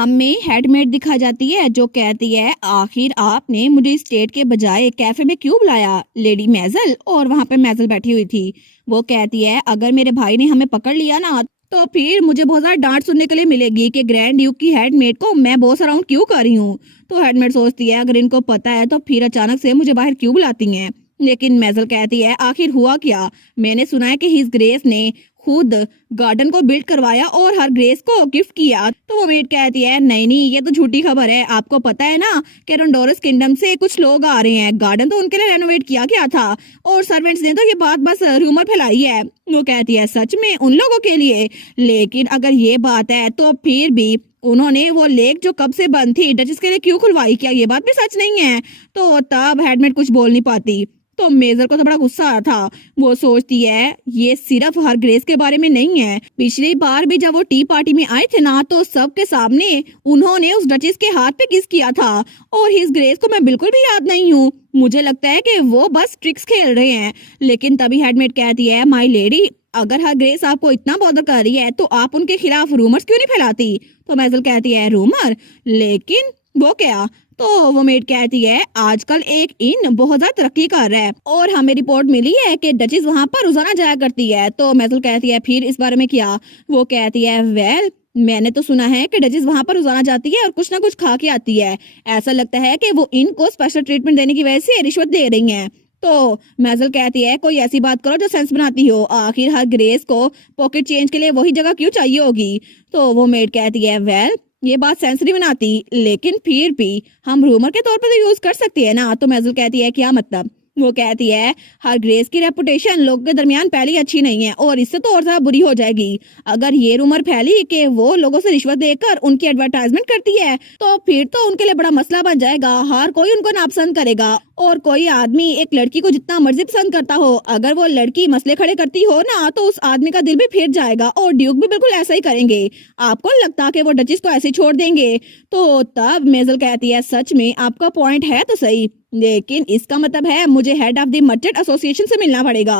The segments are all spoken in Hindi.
हमें हेडमेट दिखा जाती है जो कहती है आखिर आपने मुझे स्टेट के बजाय कैफे में क्यों बुलाया। लेडी मेजल और वहां पे मेजल बैठी हुई थी। वो कहती है अगर मेरे भाई ने हमें पकड़ लिया ना तो फिर मुझे बहुत ज्यादा डांट सुनने के लिए मिलेगी कि ग्रैंड ड्यूक की हेडमेट को मैं बॉस अराउंड क्यों कर रही हूँ। तो हेडमेट सोचती है अगर इनको पता है तो फिर अचानक से मुझे बाहर क्यों बुलाती हैं। लेकिन मेजल कहती है आखिर हुआ क्या। मैंने सुना है कि हिज ग्रेस ने खुद गार्डन को बिल्ड करवाया और हर ग्रेस को गिफ्ट किया। तो वो मेट कहती है नहीं नहीं ये तो झूठी खबर है। आपको पता है ना कि रोंडोरस किंगडम से कुछ लोग आ रहे हैं। गार्डन तो उनके लिए रेनोवेट किया गया था और सर्वेंट्स ने तो ये बात बस रूमर फैलाई है। वो कहती है सच में उन लोगों के लिए। लेकिन अगर ये बात है तो फिर भी उन्होंने वो लेक जो कब से बंद थी डचेस के लिए क्यों खुलवाई। क्या ये बात भी सच नहीं है। तो तब हेडमेट कुछ बोल नहीं पाती। तो मेजर को तो बड़ा गुस्सा आया था। वो सोचती है ये सिर्फ हर ग्रेस के बारे में नहीं है। पिछली बार भी जब वो टी पार्टी में आए थे ना तो सबके सामने उन्होंने उस डचेस के हाथ पे किस किया था और हिज ग्रेस को मैं बिल्कुल भी याद नहीं हूँ। मुझे लगता है कि वो बस ट्रिक्स खेल रहे हैं। लेकिन तभी हेडमेट कहती है माई लेडी अगर हर ग्रेस आपको इतना बॉदर कर रही है तो आप उनके खिलाफ रूमर्स क्यों नहीं फैलाती। तो मेजल कहती है रूमर लेकिन वो क्या। तो वो मेड कहती है आजकल एक इन बहुत ज्यादा तरक्की कर रहा है और हमें रिपोर्ट मिली है कि डचेस वहां पर रोजाना जाया करती है। तो मेजल कहती है फिर इस बारे में क्या। वो कहती है वेल मैंने तो सुना है कि डचेस वहां पर रोजाना जाती है और कुछ ना कुछ खा के आती है। ऐसा लगता है कि वो इनको स्पेशल ट्रीटमेंट देने की वजह से रिश्वत दे रही हैं। तो मेजल कहती है कोई ऐसी बात करो जो सेंस बनाती हो। आखिर हर ग्रेस को पॉकेट चेंज के लिए वही जगह क्यों चाहिए होगी। तो वो मेड कहती है वेल ये बात सेंस नहीं बनाती लेकिन फिर भी हम रूमर के तौर पर तो यूज कर सकती है ना। तो मेजल कहती है क्या मतलब। वो कहती है हर ग्रेस की रेपुटेशन लोगों के दरमियान पहले ही अच्छी नहीं है और इससे तो और ज्यादा बुरी हो जाएगी। अगर ये रूमर फैली कि वो लोगों से रिश्वत देकर उनकी एडवर्टाइजमेंट करती है तो फिर तो उनके लिए बड़ा मसला बन जाएगा। हर कोई उनको नापसंद करेगा और कोई आदमी एक लड़की को जितना मर्जी पसंद करता हो अगर वो लड़की मसले खड़े करती हो ना तो उस आदमी का दिल भी फिर जाएगा और ड्यूक भी बिल्कुल ऐसा ही करेंगे। आपको नहीं लगता कि वो डचेस को ऐसे ही छोड़ देंगे। तो तब मेजल कहती है सच में आपका पॉइंट है तो सही लेकिन इसका मतलब है मुझे head of the merchant association से मिलना पड़ेगा।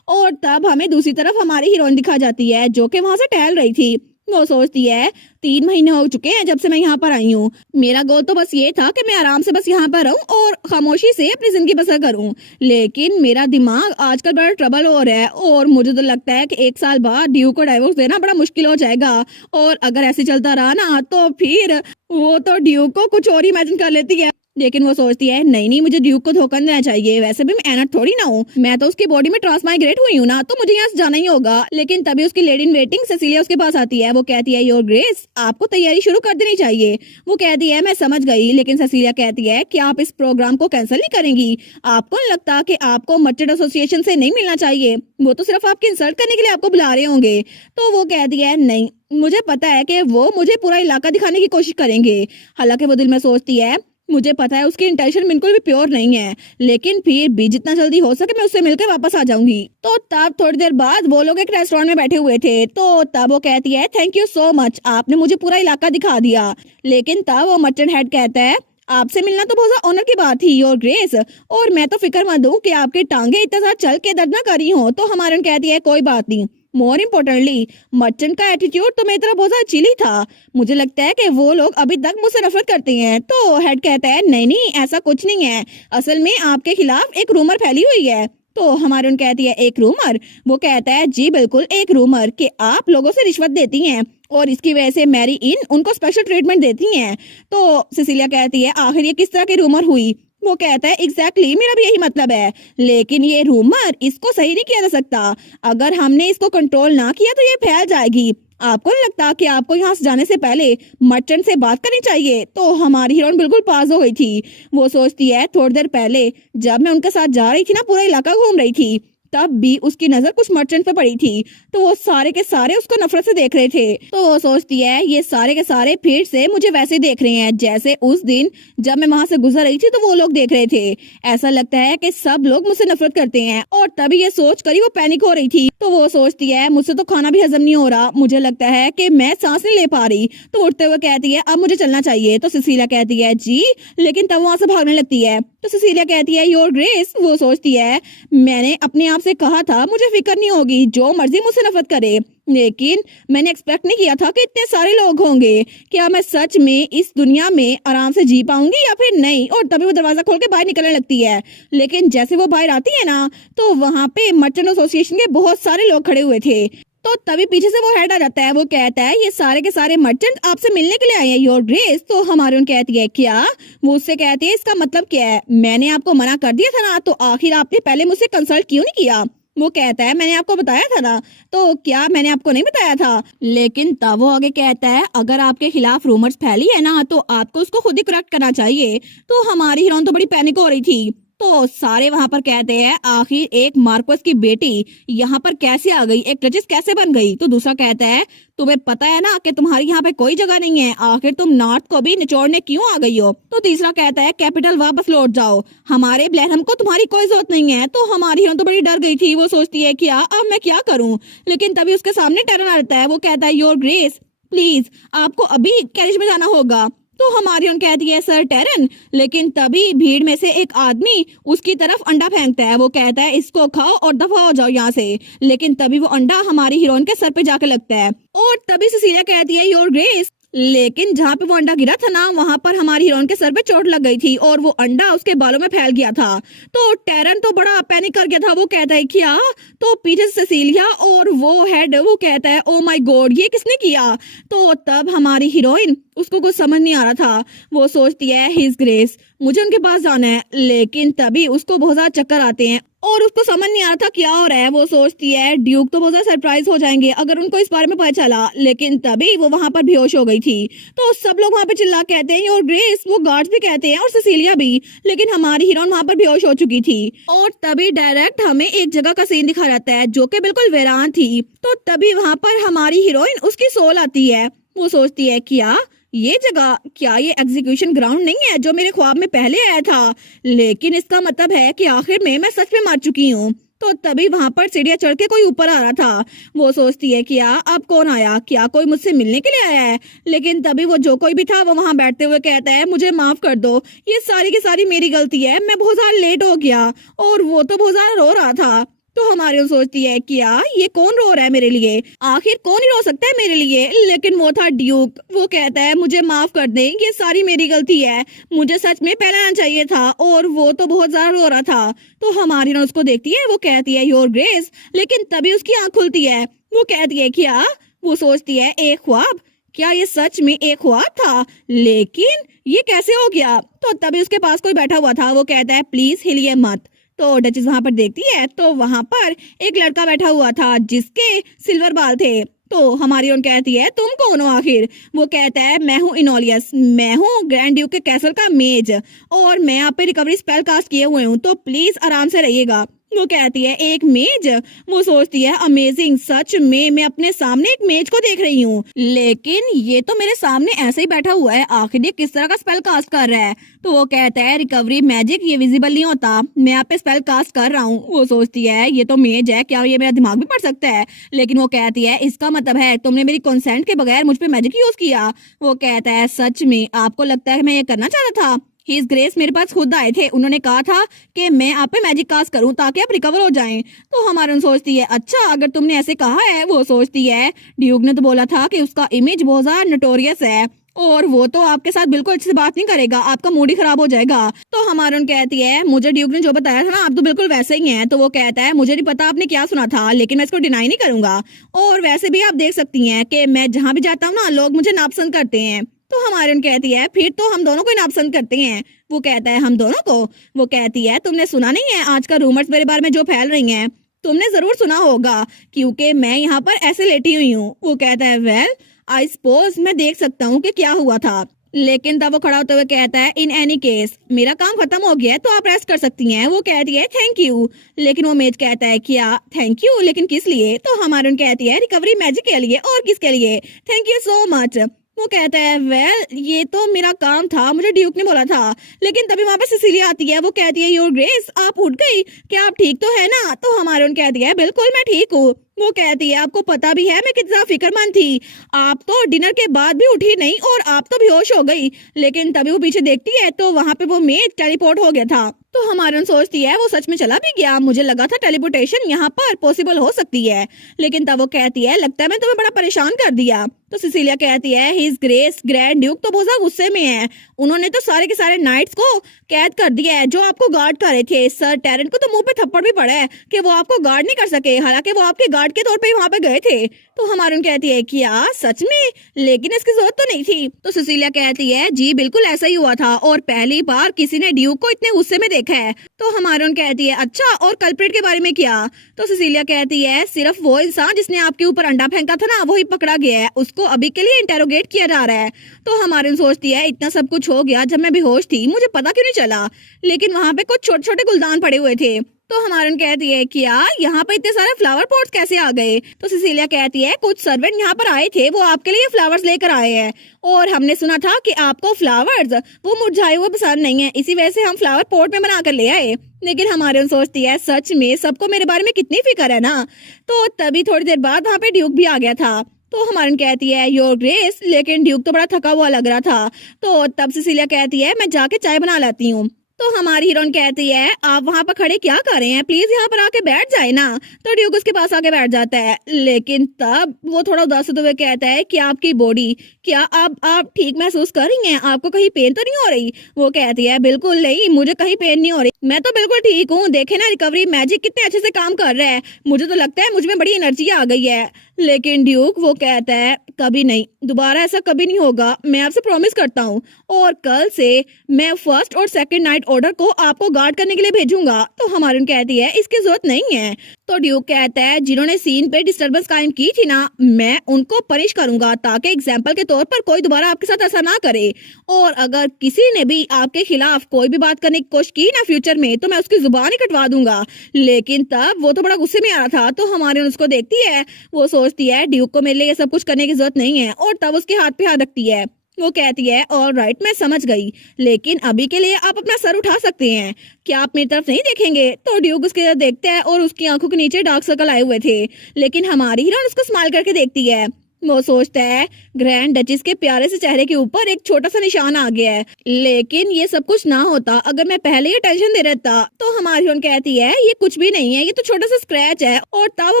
और तब हमें दूसरी तरफ हमारी हीरोइन दिखा जाती है जो कि वहां से टहल रही थी। वो सोचती है 3 महीने हो चुके हैं जब से मैं यहाँ पर आई हूँ। मेरा गोल तो बस ये था कि मैं आराम से बस यहाँ पर रहूँ और खामोशी से अपनी जिंदगी बसर करूँ। लेकिन मेरा दिमाग आजकल बड़ा ट्रबल हो रहा है और मुझे तो लगता है कि 1 साल बाद ड्यूक को डाइवोर्स देना बड़ा मुश्किल हो जाएगा। और अगर ऐसे चलता रहा ना तो फिर वो तो ड्यूक को कुछ और ही इमेजिन कर लेती है। लेकिन वो सोचती है नहीं नहीं मुझे ड्यूक को धोखा देना चाहिए। वैसे भी मैं एनट थोड़ी ना हूँ। मैं तो उसकी बॉडी में ट्रांसमाइग्रेट हुई हूँ ना तो मुझे यहाँ से जाना ही होगा। लेकिन तभी उसकी लेडी इन वेटिंग सेसिलिया उसके पास आती है। वो कहती है योर ग्रेस आपको तैयारी शुरू कर देनी चाहिए। वो कहती है मैं समझ गई। लेकिन सेसिलिया कहती है कि आप इस प्रोग्राम को कैंसिल नहीं करेंगी। आपको नहीं लगता कि आपको मर्चेंट एसोसिएशन से नहीं मिलना चाहिए। वो तो सिर्फ आपकी इंसल्ट करने के लिए आपको बुला रहे होंगे। तो वो कहती है नहीं मुझे पता है कि वो मुझे पूरा इलाका दिखाने की कोशिश करेंगे। हालांकि वो दिल में सोचती है मुझे पता है उसकी इंटेंशन बिल्कुल भी प्योर नहीं है लेकिन फिर भी जितना जल्दी हो सके मैं उससे मिलकर वापस आ जाऊंगी। तो तब थोड़ी देर बाद वो लोग एक रेस्टोरेंट में बैठे हुए थे। तो तब वो कहती है थैंक यू सो मच आपने मुझे पूरा इलाका दिखा दिया। लेकिन तब वो मर्चेंट हेड कहता है आपसे मिलना तो बहुत ज्यादा ऑनर की बात थी योर ग्रेस और मैं तो फिक्रमंद हूँ कि आपके टांगे इतना ज्यादा चल के दर्द ना करी हो। तो हमारे कहती है कोई बात नहीं। मोर इम्पोर्टेंटली मर्चेंट का एटीट्यूड तो मेरी तरफ बहुत ज्यादा चिली था। मुझे लगता है कि वो लोग अभी तक मुझसे नफरत करते हैं। तो हेड कहता है नहीं नहीं ऐसा कुछ नहीं है। असल में आपके खिलाफ एक रूमर फैली हुई है। तो हमारे उन कहती है एक रूमर। वो कहता है जी बिल्कुल एक रूमर कि आप लोगों से रिश्वत देती हैं और इसकी वजह से मैरी इन उनको स्पेशल ट्रीटमेंट देती हैं। तो सिसिलिया कहती है आखिर ये किस तरह की रूमर हुई। वो कहता है एग्जैक्टली मेरा भी यही मतलब है। लेकिन ये रूमर इसको सही नहीं किया जा सकता। अगर हमने इसको कंट्रोल ना किया तो ये फैल जाएगी। आपको नहीं लगता कि आपको यहाँ से जाने से पहले मर्चेंट से बात करनी चाहिए। तो हमारी हीरोइन बिल्कुल पास हो गई थी। वो सोचती है थोड़ी देर पहले जब मैं उनके साथ जा रही थी ना पूरा इलाका घूम रही थी तब भी उसकी नजर कुछ मर्चेंट पे पड़ी थी। तो वो सारे के सारे उसको नफरत से देख रहे थे। तो वो सोचती है ये सारे के सारे फिर से मुझे वैसे देख रहे हैं जैसे उस दिन जब मैं वहां से गुजर रही थी तो वो लोग देख रहे थे। ऐसा लगता है कि सब लोग मुझसे नफरत करते हैं। और तभी ये सोच कर ही वो पैनिक हो रही थी। तो वो सोचती है मुझसे तो खाना भी हजम नहीं हो रहा। मुझे लगता है कि मैं सांस नहीं ले पा रही। तो उठते हुए कहती है अब मुझे चलना चाहिए। तो सिसिलिया कहती है जी लेकिन तब वहां से भागने लगती है। तो सिसिलिया कहती है योर ग्रेस। वो सोचती है मैंने अपने आप से कहा था मुझे फिक्र नहीं होगी जो मर्जी मुझसे नफरत करे लेकिन मैंने एक्सपेक्ट नहीं किया था कि इतने सारे लोग होंगे। क्या मैं सच में इस दुनिया में आराम से जी पाऊंगी या फिर नहीं? और तभी वो दरवाजा खोल के बाहर निकलने लगती है। लेकिन जैसे वो बाहर आती है ना, तो वहां पे मर्चेंट एसोसिएशन के बहुत सारे लोग खड़े हुए थे। तो तभी पीछे से वो हेड आ जाता है। वो कहता है ये सारे के सारे मर्चेंट आपसे मिलने के लिए आए हैं योर ग्रेस। तो हमारी उन कहती है क्या? वो उससे कहती है इसका मतलब क्या है? मैंने आपको मना कर दिया था ना, तो आखिर आपने पहले मुझसे कंसल्ट क्यों नहीं किया? वो कहता है मैंने आपको बताया था ना। तो क्या मैंने आपको नहीं बताया था? लेकिन तब वो आगे कहता है अगर आपके खिलाफ रूमर्स फैली है ना, तो आपको उसको खुद ही करेक्ट करना चाहिए। तो हमारी हीरोइन तो बड़ी पैनिक हो रही थी। तो सारे वहां पर कहते हैं आखिर एक मार्कोस की बेटी यहाँ पर कैसे आ गई, एक डचेस कैसे बन गई? तो दूसरा कहता है तुम्हें पता है ना कि तुम्हारी यहाँ पे कोई जगह नहीं है, आखिर तुम नॉर्थ को भी निचोड़ने क्यों आ गई हो? तो तीसरा कहता है कैपिटल वापस लौट जाओ, हमारे ब्लैनहम को तुम्हारी कोई जरूरत नहीं है। तो हमारी हीरोइन तो बड़ी डर गई थी। वो सोचती है क्या अब मैं क्या करूं? लेकिन तभी उसके सामने टेरन आ जाता है। वो कहता है योर ग्रेस प्लीज आपको अभी कैरिज में जाना होगा। तो हमारी उन कहती है सर टेरन। लेकिन तभी भीड़ में से एक आदमी उसकी तरफ अंडा फेंकता है। वो कहता है इसको खाओ और दफा हो जाओ यहाँ से। लेकिन तभी वो अंडा हमारी हीरोइन के सर पे जाके लगता है और तभी सिसिलिया कहती है योर ग्रेस। लेकिन जहाँ पे वो अंडा गिरा था ना, वहां पर हमारी हीरोइन के सर पे चोट लग गई थी और वो अंडा उसके बालों में फैल गया था। तो टेरन तो बड़ा पैनिक कर गया था। वो कहता है क्या? तो पीछे से सिसिलिया और वो हेड वो कहता है ओ माय गॉड ये किसने किया? तो तब हमारी हीरोइन उसको कुछ समझ नहीं आ रहा था। वो सोचती है हिज ग्रेस मुझे उनके पास जाना है। लेकिन तभी उसको बहुत ज्यादा चक्कर आते हैं और उसको समझ नहीं आ रहा था क्या हो रहा है। वो सोचती है ड्यूक तो बहुत ज्यादा सरप्राइज हो जाएंगे अगर उनको इस बारे में पता चला। लेकिन तभी वो वहां पर बेहोश हो गई थी। तो सब लोग वहां पे चिल्ला कहते हैं और ग्रेस, वो गार्ड्स भी कहते हैं और सिसिलिया भी। लेकिन हमारी हीरोइन वहां पर बेहोश हो चुकी थी और तभी डायरेक्ट हमें एक जगह का सीन दिखा जाता है जो कि बिल्कुल वीरान थी। तो तभी वहां पर हमारी हीरोइन उसकी सोल आती है। वो सोचती है क्या ये जगह, क्या ये एग्जीक्यूशन ग्राउंड नहीं है जो मेरे ख्वाब में पहले आया था? लेकिन इसका मतलब है कि आखिर में मैं सच में मर चुकी हूँ। तो तभी वहां पर सीढ़ियां चढ़ के कोई ऊपर आ रहा था। वो सोचती है क्या अब कौन आया, क्या कोई मुझसे मिलने के लिए आया है? लेकिन तभी वो जो कोई भी था वो वहां बैठते हुए कहता है मुझे माफ कर दो, ये सारी की सारी मेरी गलती है, मैं बहुत ज्यादा लेट हो गया। और वो तो बहुत ज्यादा रो रहा था। तो हमारी सोचती है क्या ये कौन रो रहा है मेरे लिए, आखिर कौन ही रो सकता है मेरे लिए? लेकिन वो था ड्यूक। वो कहता है मुझे माफ कर दे, ये सारी मेरी गलती है, मुझे सच में पहले आना चाहिए था। और वो तो बहुत ज्यादा रो रहा था। तो हमारी ना उसको देखती है। वो कहती है योर ग्रेस। लेकिन तभी उसकी आंख खुलती है। वो कहती है क्या? वो सोचती है एक ख्वाब, क्या ये सच में एक ख्वाब था? लेकिन ये कैसे हो गया? तो तभी उसके पास कोई बैठा हुआ था। वो कहता है प्लीज हिलिए मत। तो डचेस वहां पर देखती है तो वहां पर एक लड़का बैठा हुआ था जिसके सिल्वर बाल थे। तो हमारी उन कहती है तुम कौन हो आखिर? वो कहता है मैं हूँ इनोलियस, मैं हूँ ग्रैंड ड्यूक के कैसल का मेज और मैं यहाँ पे रिकवरी स्पेल कास्ट किए हुए हूँ, तो प्लीज आराम से रहिएगा। वो कहती है एक मेज? वो सोचती है अमेजिंग, सच में मैं अपने सामने एक मेज को देख रही हूँ। लेकिन ये तो मेरे सामने ऐसे ही बैठा हुआ है, आखिर ये किस तरह का स्पेल कास्ट कर रहा है? तो वो कहता है रिकवरी मैजिक ये विजिबल नहीं होता, मैं यहाँ पे स्पेल कास्ट कर रहा हूँ। वो सोचती है ये तो मेज है, क्या ये मेरा दिमाग भी पढ़ सकता है? लेकिन वो कहती है इसका मतलब है तुमने मेरी कंसेंट के बगैर मुझ पे मैजिक यूज किया। वो कहता है सच में आपको लगता है मैं ये करना चाहता था? हिज ग्रेस मेरे पास खुद आए थे, उन्होंने कहा था कि मैं आप पे मैजिक कास्ट करूं ताकि आप रिकवर हो जाएं। तो हमारे सोचती है अच्छा अगर तुमने ऐसे कहा है। वो सोचती है ड्यूक ने तो बोला था कि उसका इमेज बहुत ज्यादा नोटोरियस है और वो तो आपके साथ बिल्कुल अच्छे से बात नहीं करेगा, आपका मूड ही खराब हो जाएगा। तो हमारे कहती है मुझे ड्यूक ने जो बताया था ना आप तो बिल्कुल वैसे ही हैं। तो वो कहता है मुझे नहीं पता आपने क्या सुना था, लेकिन मैं इसको डिनाई नहीं करूंगा। और वैसे भी आप देख सकती हैं कि मैं जहाँ भी जाता हूँ ना लोग मुझे नापसंद करते हैं। तो हमारे कहती है फिर तो हम दोनों को नापसंद करते हैं। वो कहता है हम दोनों को? वो कहती है तुमने सुना नहीं है आजकल रूमर्स मेरे बारे में जो फैल रही हैं? तुमने जरूर सुना होगा क्योंकि मैं यहाँ पर ऐसे लेटी हुई हूँ। वो कहता है वेल आई सपोज मैं देख सकता हूँ कि क्या हुआ था। लेकिन तब वो खड़ा होते हुए कहता है इन एनी केस मेरा काम खत्म हो गया है तो आप रेस्ट कर सकती हैं। वो कहती है थैंक यू। लेकिन वो मेज कहता है क्या थैंक यू, लेकिन किस लिए? तो हमारे कहती है रिकवरी मैजिक के लिए। और किसके लिए? Thank you so much. वो कहता है वेल ये तो मेरा काम था, मुझे ड्यूक ने बोला था। लेकिन तभी वहां पे सिसिलिया आती है। वो कहती है योर ग्रेस आप उठ गई, क्या आप ठीक तो है ना? तो हमारे कहती है बिल्कुल मैं ठीक हूँ। वो कहती है आपको पता भी है मैं कितना फिक्रमंद थी, आप तो डिनर के बाद भी उठी नहीं और आप तो बेहोश हो गई। लेकिन तभी वो पीछे देखती है तो वहां पे वो मेज टेलीपोर्ट हो गया था। तो हमारन सोचती है वो सच में चला भी गया, मुझे लगा था टेलीपोर्टेशन यहाँ पर पॉसिबल हो सकती है। लेकिन तब वो कहती है लगता है मैं तुम्हें बड़ा परेशान कर दिया। तो सिसिलिया कहती है हिज ग्रेस ग्रैंड ड्यूक तो बहुत ज्यादा गुस्से में है, उन्होंने तो सारे के सारे नाइट्स को कैद कर दिया है जो आपको गार्ड कर रहे थे। सर टेरेंट को तो मुंह पे थप्पड़ भी पड़ा है कि वो आपको गार्ड नहीं कर सके, हालांकि वो आपके गार्ड के तौर पे वहां पे गए थे। तो हमारून कहती है क्या सच में, लेकिन इसकी जरूरत तो नहीं थी। तो सिसिलिया कहती है जी बिल्कुल ऐसा ही हुआ था और पहली बार किसी ने ड्यूक को इतने गुस्से में देखा है। तो हमारून कहती है अच्छा और कल्प्रिट के बारे में क्या। तो सिसिलिया कहती है सिर्फ वो इंसान जिसने आपके ऊपर अंडा फेंका था ना वही पकड़ा गया है, उसको अभी के लिए इंटेरोगेट किया जा रहा है। तो हमारून सोचती है इतना सब कुछ हो गया जब मैं बेहोश थी, मुझे पता क्यों नहीं चला, लेकिन वहाँ पे कुछ छोटे छोटे गुलदान पड़े हुए थे। तो हमारन कहती है क्या यहाँ पे इतने सारे फ्लावर पॉट्स कैसे आ गए। तो सिसिलिया कहती है कुछ सर्वेंट यहाँ पर आए थे, वो आपके लिए फ्लावर्स लेकर आए हैं और हमने सुना था कि आपको फ्लावर्स वो मुरझाए हुए पसंद नहीं है, इसी वजह से हम फ्लावर पॉट में बना कर ले आए। लेकिन हमारे सोचती है सच में सबको मेरे बारे में कितनी फिक्र है ना। तो तभी थोड़ी देर बाद वहाँ पे ड्यूक भी आ गया था। तो हमारन कहती है योर ग्रेस, लेकिन ड्यूक तो बड़ा थका हुआ लग रहा था। तो तब सिसिलिया कहती है मैं जाके चाय बना लाती हूँ। तो हमारी हीरोइन कहती है आप वहाँ पर खड़े क्या कर रहे हैं, प्लीज यहाँ पर आके बैठ जाए ना। तो ड्यूक उसके पास आके बैठ जाता है, लेकिन तब वो थोड़ा उदास होते हुए कहता है कि आपकी बॉडी क्या आप ठीक महसूस कर रही हैं, आपको कहीं पेन तो नहीं हो रही। वो कहती है बिल्कुल नहीं, मुझे कहीं पेन नहीं हो रही, मैं तो बिल्कुल ठीक हूँ। देखे ना रिकवरी मैजिक कितने अच्छे से काम कर रहा है, मुझे तो लगता है मुझ में बड़ी एनर्जी आ गई है। लेकिन ड्यूक वो कहता है कभी नहीं, दोबारा ऐसा कभी नहीं होगा, मैं आपसे प्रॉमिस करता हूँ। और कल से मैं फर्स्ट और सेकंड नाइट ऑर्डर को आपको गार्ड करने के लिए भेजूंगा। तो हमारी कहती है इसकी जरूरत नहीं है। तो ड्यूक कहता है जिन्होंने सीन पे डिस्टर्बेंस कायम की थी ना, मैं उनको पनिश करूंगा ताकि एग्जाम्पल के तौर पर कोई दोबारा आपके साथ ऐसा ना करे। और अगर किसी ने भी आपके खिलाफ कोई भी बात करने की कोशिश की ना फ्यूचर में, तो मैं उसकी जुबान ही कटवा दूंगा। लेकिन तब वो तो बड़ा गुस्से में आ रहा था। तो हमारे उसको देखती है, वो सोचती है ड्यूक को मेरे लिए ये सब कुछ करने की जरूरत नहीं है, और तब उसके हाथ पे हाथ रखती है। वो कहती है ऑलराइट मैं समझ गई, लेकिन अभी के लिए आप अपना सर उठा सकते हैं, क्या आप मेरी तरफ नहीं देखेंगे। तो ड्यूक उसके तरफ देखते हैं और उसकी आंखों के नीचे डार्क सर्कल आए हुए थे, लेकिन हमारी हीरोइन उसको स्माइल करके देखती है। वो सोचता है ग्रैंड डचेस के प्यारे से चेहरे के ऊपर एक छोटा सा निशान आ गया है, लेकिन ये सब कुछ ना होता अगर मैं पहले ही टेंशन दे रहता। तो हमारी हीरोइन कहती है ये कुछ भी नहीं है, ये तो छोटा सा स्क्रैच है, और तब वो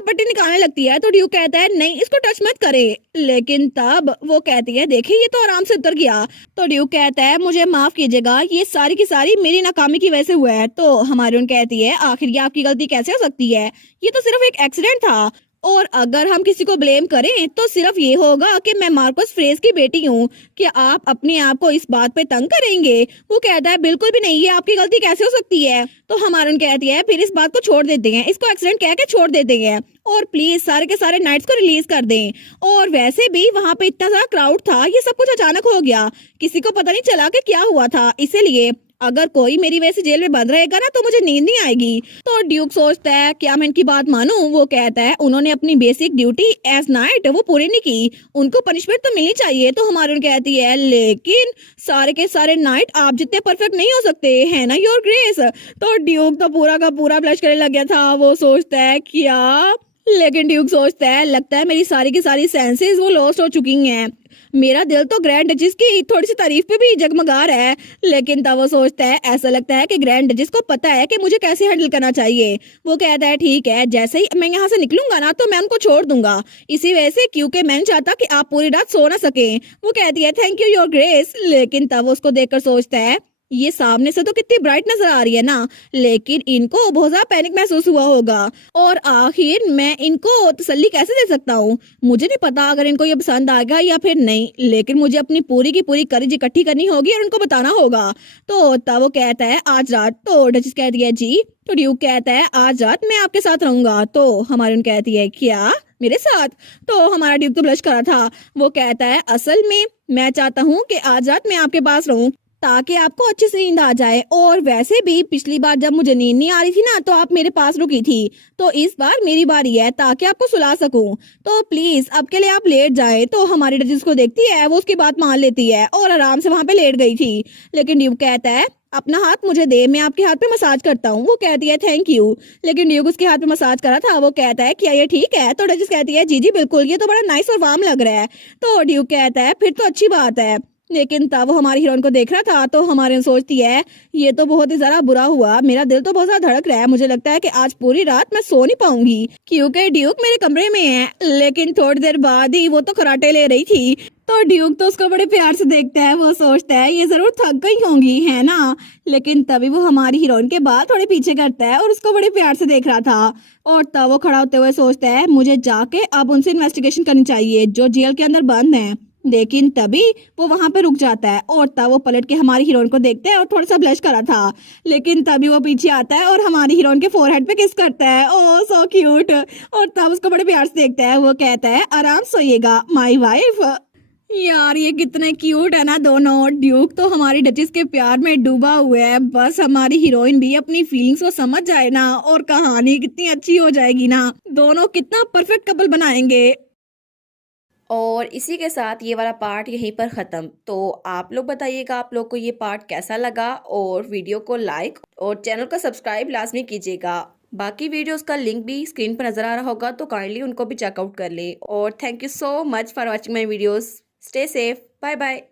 पट्टी निकालने लगती है। तो ड्यूक कहता है नहीं इसको टच मत करे, लेकिन तब वो कहती है देखिए ये तो आराम से उतर गया। तो ड्यूक कहता है मुझे माफ कीजिएगा, ये सारी की सारी मेरी नाकामी की वजह से हुआ है। तो हमारी हीरोइन कहती है आखिर ये आपकी गलती कैसे हो सकती है, ये तो सिर्फ एक एक्सीडेंट था, और अगर हम किसी को ब्लेम करें तो सिर्फ ये होगा कि मैं मार्कस फ्रेज की बेटी हूँ, कि आप अपने आप को इस बात पे तंग करेंगे। वो कहता है बिल्कुल भी नहीं, ये आपकी गलती कैसे हो सकती है। तो हमारन कहती है फिर इस बात को छोड़ देते हैं, इसको एक्सीडेंट कह के छोड़ देते हैं, और प्लीज सारे के सारे नाइट्स को रिलीज कर दें। और वैसे भी वहाँ पे इतना सारा क्राउड था, ये सब कुछ अचानक हो गया, किसी को पता नहीं चला कि क्या हुआ था, इसीलिए अगर कोई मेरी वजह से जेल में बंद रहेगा ना तो मुझे नींद नहीं आएगी। तो ड्यूक सोचता है क्या मैं इनकी बात मानूं। वो कहता है उन्होंने अपनी बेसिक ड्यूटी एज नाइट वो पूरी नहीं की, उनको पनिशमेंट तो मिलनी चाहिए। तो हमारी कहती है लेकिन सारे के सारे नाइट आप जितने परफेक्ट नहीं हो सकते है ना योर ग्रेस। तो ड्यूक तो पूरा का पूरा ब्लश करने लग गया था। वो सोचता है क्या, लेकिन ड्यूक सोचता है लगता है मेरी सारी की सारी सेंसेस वो लॉस्ट हो चुकी हैं, मेरा दिल तो ग्रैंड डचेस की थोड़ी सी तारीफ पे भी जगमगा रहा है। लेकिन तब वो सोचता है ऐसा लगता है कि ग्रैंड डचेस को पता है कि मुझे कैसे हैंडल करना चाहिए। वो कहता है ठीक है, जैसे ही मैं यहाँ से निकलूंगा ना तो मैं उनको छोड़ दूंगा, इसी वजह से क्योंकि मैं नहीं चाहता कि आप पूरी रात सो ना सके। वो कहती है थैंक यू योर ग्रेस। लेकिन तब वो उसको देखकर सोचता है ये सामने से तो कितनी ब्राइट नजर आ रही है ना, लेकिन इनको बहुत ज्यादा पैनिक महसूस हुआ होगा, और आखिर मैं इनको तसल्ली कैसे दे सकता हूँ। मुझे नहीं पता अगर इनको ये पसंद आएगा या फिर नहीं, लेकिन मुझे अपनी पूरी की पूरी करेज इकट्ठी करनी होगी और उनको बताना होगा। तो तब वो कहता है आज रात। तो डचेस कहती है जी। तो ड्यूक कहता है आज रात मैं आपके साथ रहूंगा। तो हमारी उन कहती है क्या मेरे साथ। तो हमारा ड्यूक तो ब्लश करा था। वो कहता है असल में मैं चाहता हूँ कि आज रात मैं आपके पास रहूं ताकि आपको अच्छी से नींद आ जाए, और वैसे भी पिछली बार जब मुझे नींद नहीं आ रही थी ना तो आप मेरे पास रुकी थी, तो इस बार मेरी बारी है ताकि आपको सुला सकूं, तो प्लीज अब के लिए आप लेट जाए। तो हमारी डचेस को देखती है, वो उसकी बात मान लेती है और आराम से वहां पे लेट गई थी। लेकिन ड्यूक कहता है अपना हाथ मुझे दे, मैं आपके हाथ पे मसाज करता हूँ। वो कहती है थैंक यू। लेकिन ड्यूक उसके हाथ पे मसाज करा था। वो कहता है क्या ये ठीक है। तो डचेस कहती है जी जी बिल्कुल, ये तो बड़ा नाइस और वार्म लग रहा है। तो ड्यूक कहता है फिर तो अच्छी बात है। लेकिन तब वो हमारी हीरोइन को देख रहा था तो हमारी सोचती है ये तो बहुत ही ज्यादा बुरा हुआ, मेरा दिल तो बहुत ज्यादा धड़क रहा है, मुझे लगता है कि आज पूरी रात मैं सो नहीं पाऊंगी क्योंकि ड्यूक मेरे कमरे में है। लेकिन थोड़ी देर बाद ही वो तो कराटे ले रही थी तो ड्यूक तो उसको बड़े प्यार से देखता है, वो सोचता है ये जरूर थक गई होंगी है ना। लेकिन तभी वो हमारी हीरोइन के बाल थोड़े पीछे करता है और उसको बड़े प्यार से देख रहा था। और तब वो खड़ा होते हुए सोचता है मुझे जाके अब उनसे इन्वेस्टिगेशन करनी चाहिए जो जेल के अंदर बंद है। लेकिन तभी वो वहां पे रुक जाता है और तब वो पलट के हमारी हीरोइन को देखता है और थोड़ा सा ब्लश करा था। लेकिन तभी वो पीछे आता है और हमारी हीरोइन के फोरहेड पे किस करता है, ओह सो क्यूट। और तब उसको बड़े प्यार से देखता है, वो कहता है आराम सोइएगा माय वाइफ। यार ये कितने क्यूट है ना दोनों। ड्यूक तो हमारी डचेस के प्यार में डूबा हुआ है, बस हमारी हीरोइन भी अपनी फीलिंग्स को समझ जाए ना और कहानी कितनी अच्छी हो जाएगी ना, दोनों कितना परफेक्ट कपल बनाएंगे। और इसी के साथ ये वाला पार्ट यहीं पर ख़त्म। तो आप लोग बताइएगा आप लोग को ये पार्ट कैसा लगा, और वीडियो को लाइक और चैनल को सब्सक्राइब लाजमी कीजिएगा। बाकी वीडियोस का लिंक भी स्क्रीन पर नज़र आ रहा होगा तो काइंडली उनको भी चेकआउट कर ले। और thank you so much for watching my videos. Stay safe, bye bye.